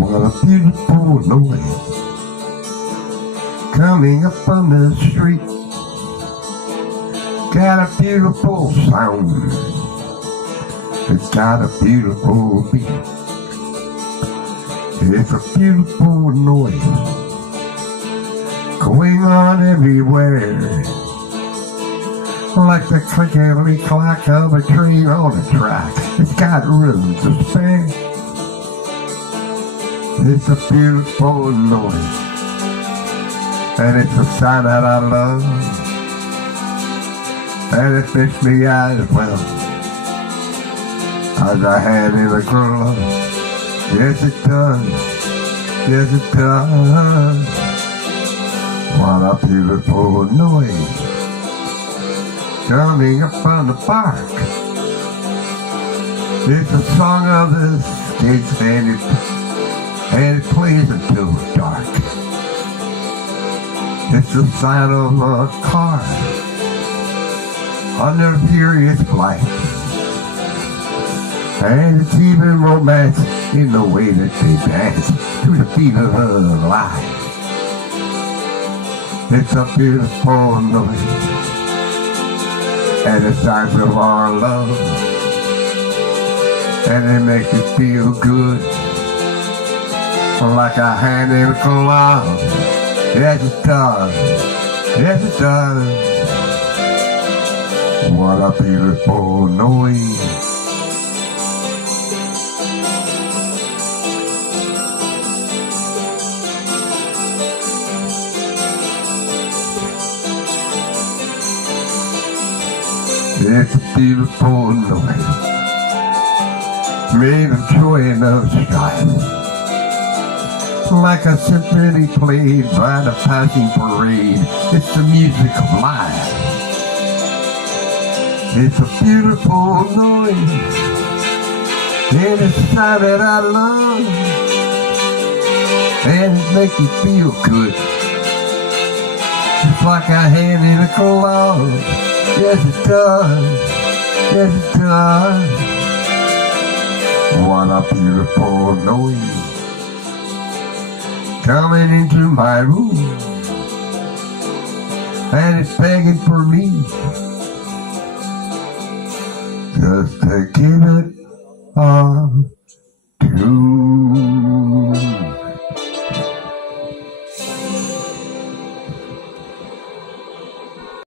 What a beautiful noise coming up on the street. Got a beautiful sound. It's got a beautiful beat. It's a beautiful noise going on everywhere, like the clickety-clack of a train on a track. It's got rhythm to spare. It's a beautiful noise, and it's a sound that I love, and it makes me as well as I had in a glove. Yes, it does. Yes, it does. What a beautiful noise coming up on the park. It's a song of the skates, and it plays until dark. It's the sound of a car on their furious flight, and it's even romance in the way that they dance to the beat of the light. It's a beautiful noise, and it's signs of our love, and it makes you feel good, like a hand in a glove. Yes, it does. Yes, it does. What a beautiful noise. It's a beautiful noise, made of joy and of strife, like a symphony played by the passing parade. It's the music of life. It's a beautiful noise, and it's a sound that I love, and it makes you feel good. It's like a hand in a glove. Yes, it does. Yes, it does. What a beautiful noise coming into my room, and it's begging for me just to give it up to